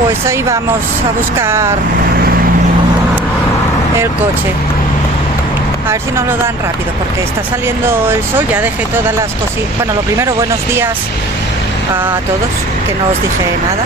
Pues ahí vamos a buscar el coche. A ver si nos lo dan rápido, porque está saliendo el sol. Ya dejé todas las cositas. Bueno, lo primero, buenos días a todos, que no os dije nada.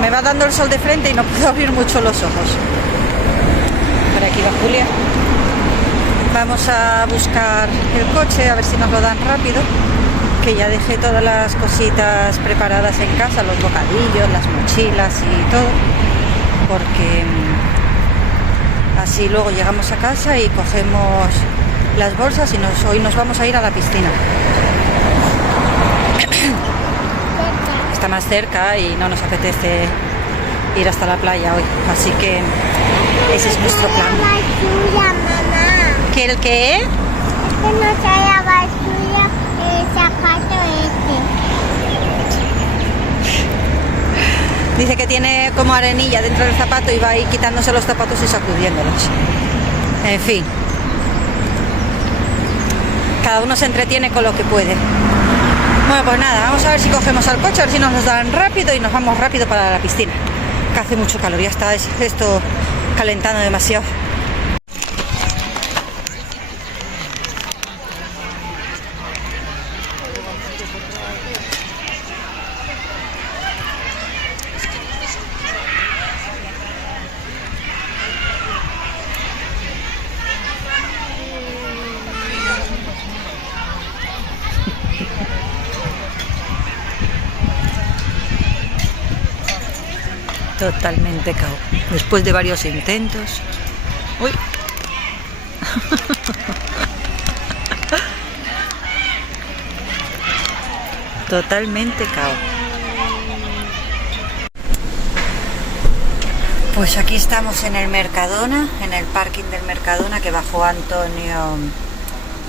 Me va dando el sol de frente y no puedo abrir mucho los ojos. Por aquí va Julia. Vamos a buscar el coche, a ver si nos lo dan rápido, que ya dejé todas las cositas preparadas en casa, los bocadillos, las mochilas y todo, porque así luego llegamos a casa y cogemos las bolsas y hoy nos vamos a ir a la piscina. Está más cerca y no nos apetece ir hasta la playa hoy, así que ese es nuestro plan. ¿Qué el qué? Que no sea basura el zapato este. Dice que tiene como arenilla dentro del zapato y va ahí quitándose los zapatos y sacudiéndolos. En fin, cada uno se entretiene con lo que puede. Bueno, pues nada, vamos a ver si cogemos al coche, a ver si nos dan rápido y nos vamos rápido para la piscina, que hace mucho calor, ya está esto calentando demasiado. Totalmente cao. Después de varios intentos. ¡Uy! Totalmente cao. Pues aquí estamos en el Mercadona, en el parking del Mercadona, que bajó Antonio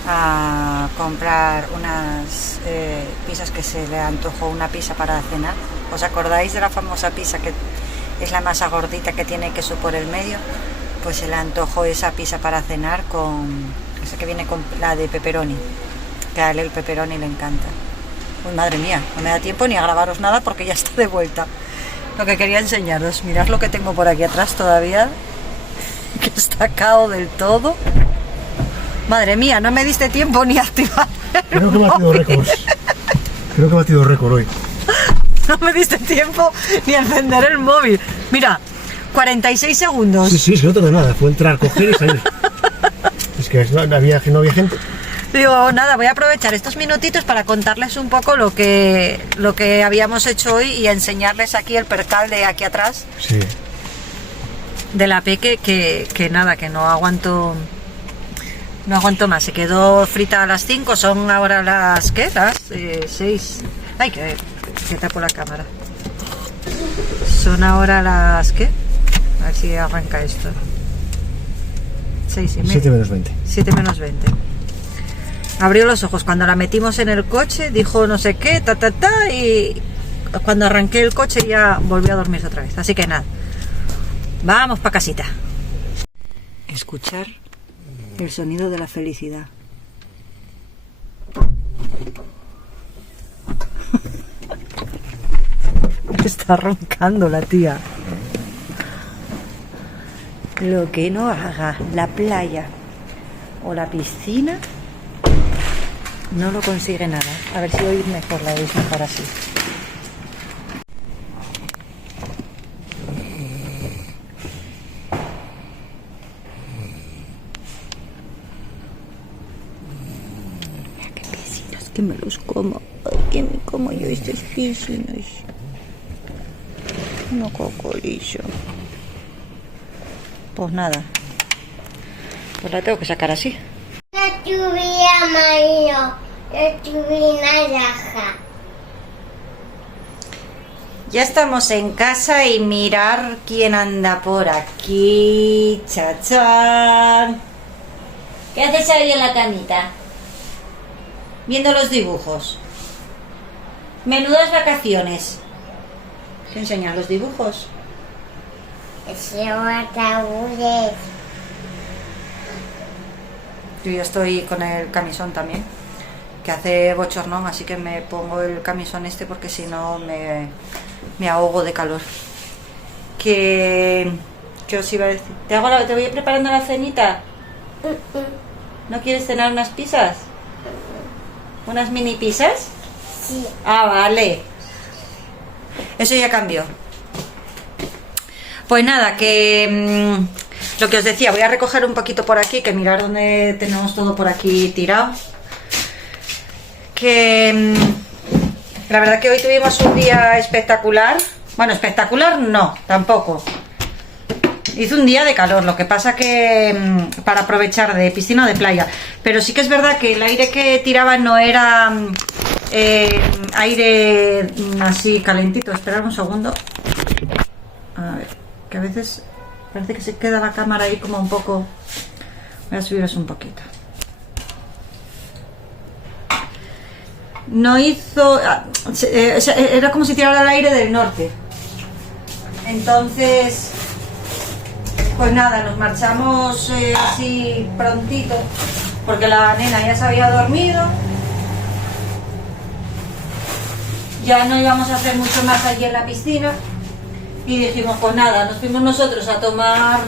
a comprar unas pizzas, que se le antojó una pizza para cenar. ¿Os acordáis de la famosa pizza que es la masa gordita que tiene queso por el medio? Pues se le antojó esa pizza para cenar, con esa que viene con la de pepperoni, que a él el pepperoni le encanta. Pues madre mía, no me da tiempo ni a grabaros nada porque ya está de vuelta. Lo que quería enseñaros, mirad lo que tengo por aquí atrás todavía, que está cao del todo. Madre mía, no me diste tiempo ni a activar el Creo que he batido móvil. récords. Creo que he batido récord hoy. No me diste tiempo ni a encender el móvil. Mira, 46 segundos. Sí, es que no tarda nada. Fue entrar, coger y salir. Es que no había gente. Digo, nada, voy a aprovechar estos minutitos para contarles un poco lo que habíamos hecho hoy y enseñarles aquí el percal de aquí atrás. Sí. De la Peque, que nada, que no aguanto más. Se quedó frita a las 5, son ahora las, ¿qué? Las 6. Ay, que tapo la cámara. Son ahora las, ¿qué? A ver si arranca esto. 6:30. 7 menos 20. 7 menos 20. Abrió los ojos cuando la metimos en el coche, dijo no sé qué, y cuando arranqué el coche ya volvió a dormirse otra vez. Así que nada, vamos pa' casita. Escuchar el sonido de la felicidad. Está roncando la tía. Lo que no haga la playa o la piscina no lo consigue nada. A ver si oís mejor, la oís mejor así. Mira qué pesinos, que me los como. Ay, que me como yo estos pesinos. No cocolizo. Pues nada. Pues la tengo que sacar así. La lluvia amarillo, la lluvia naranja. Ya estamos en casa y mirar quién anda por aquí. ¡Chachán! ¿Qué haces ahí en la camita? Viendo los dibujos. Menudas vacaciones. ¿Qué enseñan los dibujos? Ese ataúdes. Yo ya estoy con el camisón también, que hace bochornón, así que me pongo el camisón este porque si no me ahogo de calor. ¿Qué os iba a decir? ¿Te voy preparando la cenita? ¿No quieres cenar unas pizzas? ¿Unas mini pizzas? Sí. Ah, vale. Eso ya cambió. Pues nada, que lo que os decía, voy a recoger un poquito por aquí, que mirar dónde tenemos todo por aquí tirado. Que la verdad que hoy tuvimos un día espectacular. Bueno, espectacular no, tampoco. Hizo un día de calor, lo que pasa que para aprovechar de piscina o de playa. Pero sí que es verdad que el aire que tiraba no era aire así calentito. Esperad un segundo. A ver, que a veces parece que se queda la cámara ahí como un poco... Voy a subiros un poquito. No hizo... era como si tirara el aire del norte. Entonces... Pues nada, nos marchamos así prontito, porque la nena ya se había dormido. Ya no íbamos a hacer mucho más allí en la piscina. Y dijimos, pues nada, nos fuimos nosotros a tomar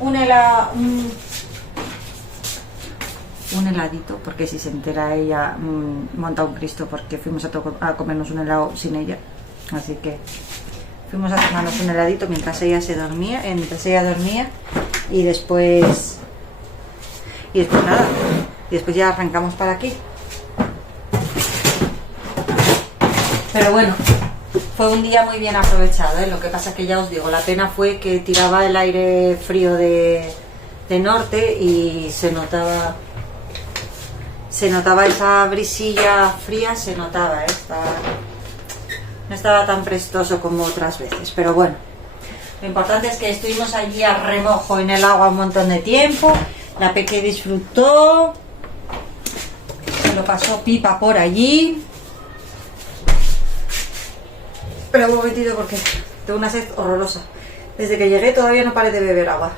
un heladito, porque si se entera ella monta un Cristo, porque fuimos a comernos un helado sin ella. Así que... fuimos a tomarnos un heladito mientras ella dormía y después nada, y después ya arrancamos para aquí. Pero bueno, fue un día muy bien aprovechado, ¿eh? Lo que pasa es que ya os digo, la pena fue que tiraba el aire frío de norte y se notaba esa brisilla fría, se notaba, ¿eh? No estaba tan prestoso como otras veces, pero bueno, lo importante es que estuvimos allí a remojo en el agua un montón de tiempo. La Peque disfrutó, se lo pasó pipa por allí. Pero un momentito porque tengo una sed horrorosa. Desde que llegué todavía no paré de beber agua.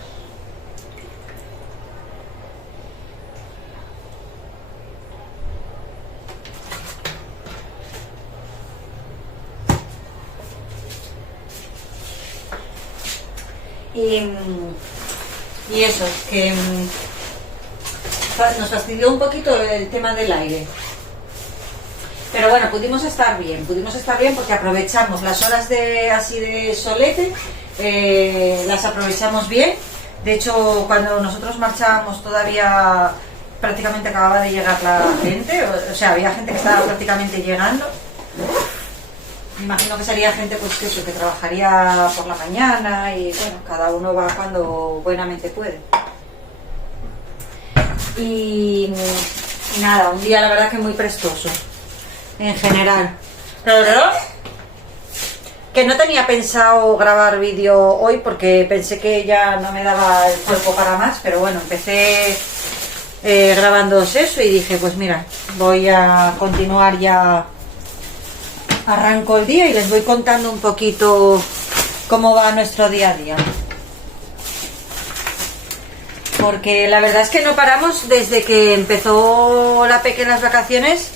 Y eso, que nos fastidió un poquito el tema del aire. Pero bueno, pudimos estar bien porque aprovechamos las horas así de solete, las aprovechamos bien. De hecho, cuando nosotros marchábamos todavía prácticamente acababa de llegar la gente, o sea, había gente que estaba prácticamente llegando. Me imagino que sería gente pues eso, que trabajaría por la mañana y bueno, cada uno va cuando buenamente puede. Y nada, un día la verdad que muy prestoso, en general. Pero la verdad que no tenía pensado grabar vídeo hoy porque pensé que ya no me daba el cuerpo para más, pero bueno, empecé grabándoos eso y dije, pues mira, voy a continuar ya. Arranco el día y les voy contando un poquito cómo va nuestro día a día. Porque la verdad es que no paramos desde que empezó la Peque en las vacaciones.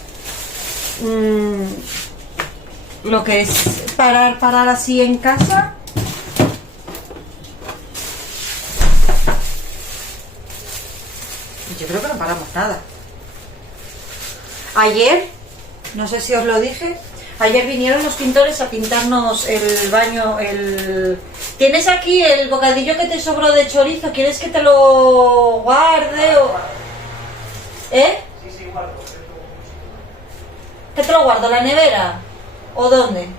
Lo que es parar así en casa. Yo creo que no paramos nada. Ayer, no sé si os lo dije, ayer vinieron los pintores a pintarnos el baño. ¿Tienes aquí el bocadillo que te sobró de chorizo? ¿Quieres que te lo guarde o...? ¿Eh? Sí, guardo. ¿Qué te lo guardo? ¿La nevera? ¿O dónde? No,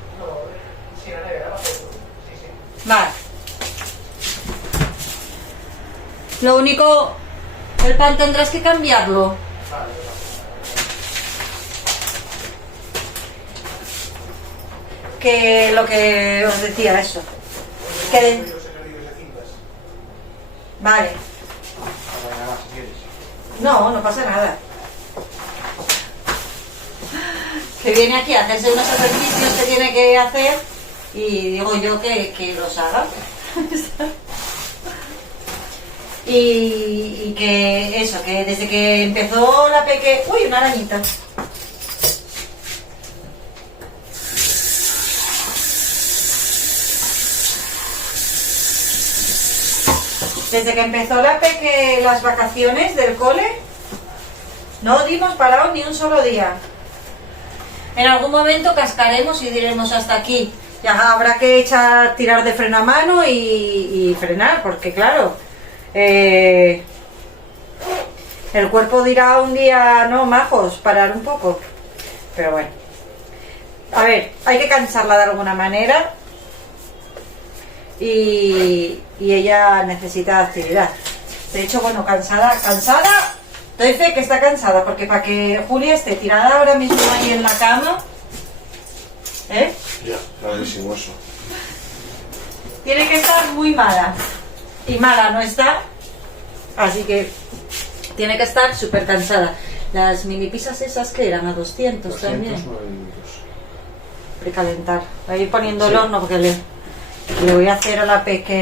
sí, la nevera, sí. Vale. Lo único, el pan tendrás que cambiarlo. Vale. Que lo que os decía, eso. Que vale. No pasa nada. Que viene aquí a hacerse unos ejercicios que tiene que hacer y digo yo que los haga. y que eso, que desde que empezó la Peque... ¡Uy, una arañita! Desde que empezó las vacaciones del cole, no dimos parado ni un solo día. En algún momento cascaremos y diremos hasta aquí. Ya habrá que tirar de freno a mano y frenar, porque claro, el cuerpo dirá un día, no, majos, parar un poco. Pero bueno, a ver, hay que cansarla de alguna manera y ella necesita actividad. De hecho, bueno, cansada, doy fe que está cansada, porque para que Julia esté tirada ahora mismo ahí en la cama, ¿eh? Ya, clarísimo eso. Tiene que estar muy mala. Y mala no está. Así que tiene que estar súper cansada. Las mini pizzas esas que eran a 200 también. 9 minutos. Precalentar. Voy a ir poniendo el horno porque le voy a hacer a la peque.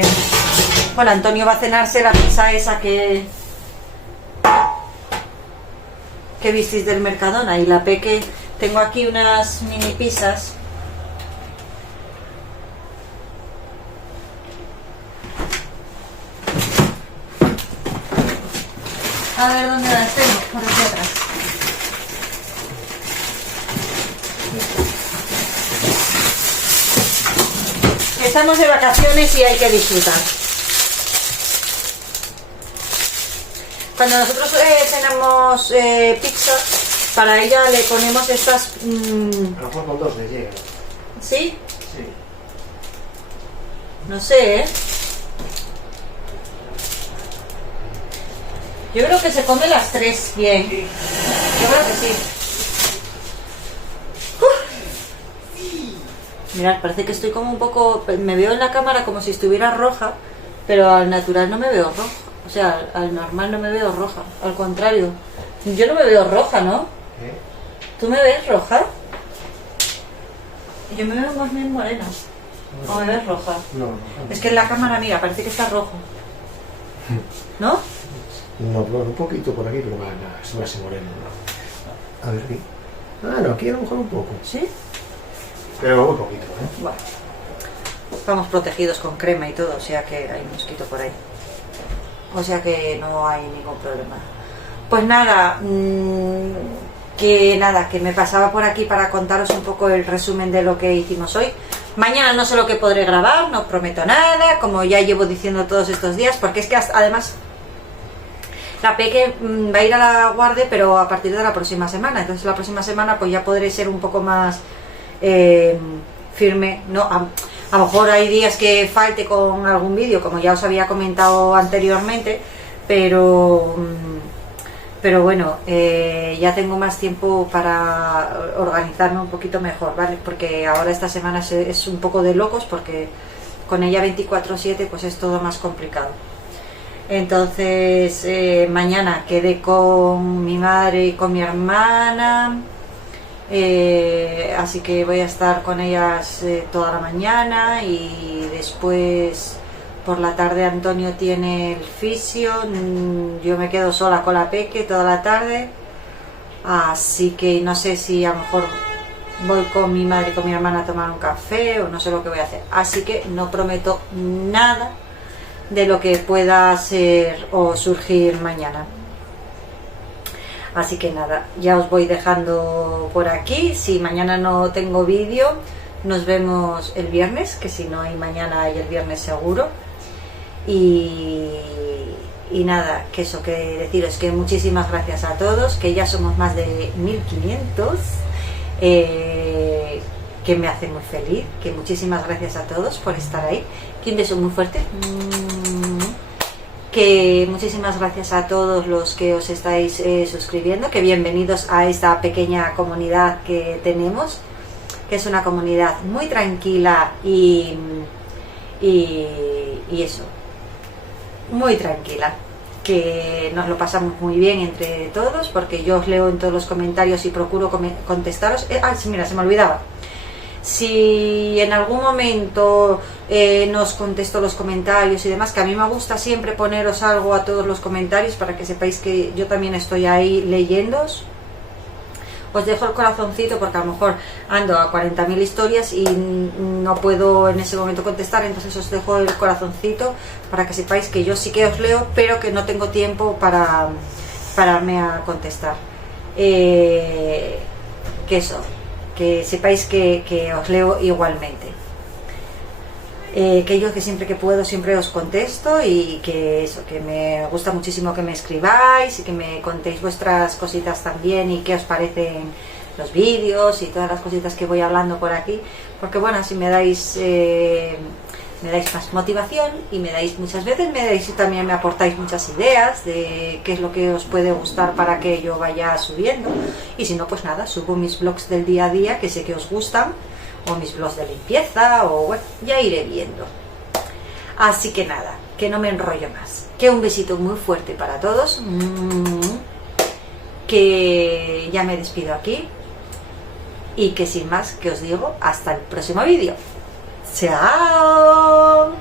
Bueno, Antonio va a cenarse la pizza esa que visteis del Mercadona. Y la peque, tengo aquí unas mini pizzas. A ver dónde las tengo, por aquí atrás. Estamos de vacaciones y hay que disfrutar. Cuando nosotros cenamos pizza, para ella le ponemos estas... A lo mejor con 2 le llega. ¿Sí? Sí. No sé, ¿eh? Yo creo que se come las 3 bien. Sí. Yo creo que sí. Mirad, parece que estoy como un poco... Me veo en la cámara como si estuviera roja, pero al natural no me veo roja. O sea, al normal no me veo roja. Al contrario. Yo no me veo roja, ¿no? ¿Eh? ¿Tú me ves roja? Yo me veo más bien morena. ¿O me ves roja? No. Es que en la cámara, mira, parece que está rojo. ¿No? No, un poquito por aquí, pero nada, esto va a ser moreno. ¿No? A ver, aquí. Ah, no, aquí a lo mejor un poco. ¿Sí? Pero muy poquito, ¿eh? Bueno. Vamos protegidos con crema y todo, o sea que hay mosquito por ahí. O sea que no hay ningún problema. Pues nada, que me pasaba por aquí para contaros un poco el resumen de lo que hicimos hoy. Mañana no sé lo que podré grabar, no prometo nada, como ya llevo diciendo todos estos días, porque es que además la peque va a ir a la guardia, pero a partir de la próxima semana. Entonces la próxima semana pues ya podré ser un poco más firme, ¿no? A lo mejor hay días que falte con algún vídeo, como ya os había comentado anteriormente, pero bueno, ya tengo más tiempo para organizarme un poquito mejor, ¿vale? Porque ahora esta semana es un poco de locos, porque con ella 24/7 pues es todo más complicado. Entonces mañana quedé con mi madre y con mi hermana, así que voy a estar con ellas toda la mañana, y después por la tarde Antonio tiene el fisio, yo me quedo sola con la peque toda la tarde, así que no sé si a lo mejor voy con mi madre y con mi hermana a tomar un café, o no sé lo que voy a hacer, así que no prometo nada de lo que pueda ser o surgir mañana. Así que nada, ya os voy dejando por aquí. Si mañana no tengo vídeo, nos vemos el viernes, que si no hay mañana hay el viernes seguro. Y nada, que eso, que deciros que muchísimas gracias a todos, que ya somos más de 1500, que me hace muy feliz, que muchísimas gracias a todos por estar ahí, que un beso muy fuerte, que muchísimas gracias a todos los que os estáis suscribiendo, que bienvenidos a esta pequeña comunidad que tenemos, que es una comunidad muy tranquila y eso, muy tranquila, que nos lo pasamos muy bien entre todos, porque yo os leo en todos los comentarios y procuro contestaros. Mira, se me olvidaba. Si en algún momento nos contesto los comentarios y demás, que a mí me gusta siempre poneros algo a todos los comentarios para que sepáis que yo también estoy ahí leyéndoos, os dejo el corazoncito porque a lo mejor ando a 40.000 historias y no puedo en ese momento contestar, entonces os dejo el corazoncito para que sepáis que yo sí que os leo, pero que no tengo tiempo para pararme a contestar. Que eso, que sepáis que os leo igualmente. Que yo que siempre que puedo siempre os contesto, y que eso, que me gusta muchísimo que me escribáis y que me contéis vuestras cositas también y qué os parecen los vídeos y todas las cositas que voy hablando por aquí, porque bueno, así me dais más motivación y muchas veces también me aportáis muchas ideas de qué es lo que os puede gustar para que yo vaya subiendo, y si no, pues nada, subo mis vlogs del día a día que sé que os gustan, o mis blogs de limpieza, o bueno, ya iré viendo. Así que nada, que no me enrollo más, que un besito muy fuerte para todos, que ya me despido aquí, y que sin más, que os digo hasta el próximo vídeo. ¡Chao!